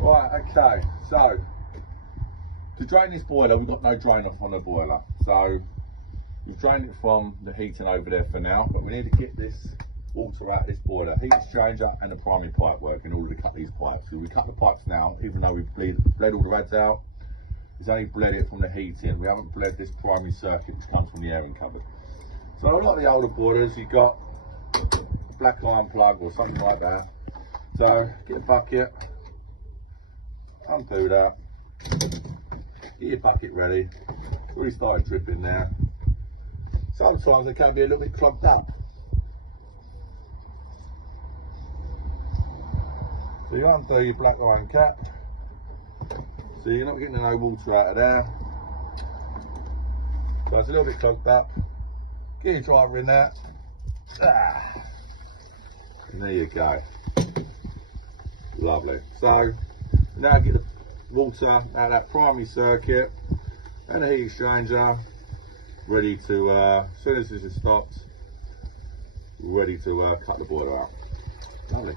Right, okay, so to drain this boiler, we've got no drain off on the boiler. So we've drained it from the heating over there for now, but we need to get this water out of this boiler, heat exchanger and the primary pipe work in order to cut these pipes. So we cut the pipes now, even though we've bled all the rads out, it's only bled it from the heating. We haven't bled this primary circuit which comes from the airing cupboard. So a lot of the older boilers, you've got a black iron plug or something like that. So get a bucket, undo that, get your bucket ready. It's already started dripping now. Sometimes it can be a little bit clogged up. So you undo your black iron cap, so you're not getting no water out of there. So it's a little bit clogged up. Get your driver in there. And there you go. Lovely. So now get the water out of that primary circuit and the heat exchanger ready to, as soon as this is stopped, ready to cut the boiler up. Lovely.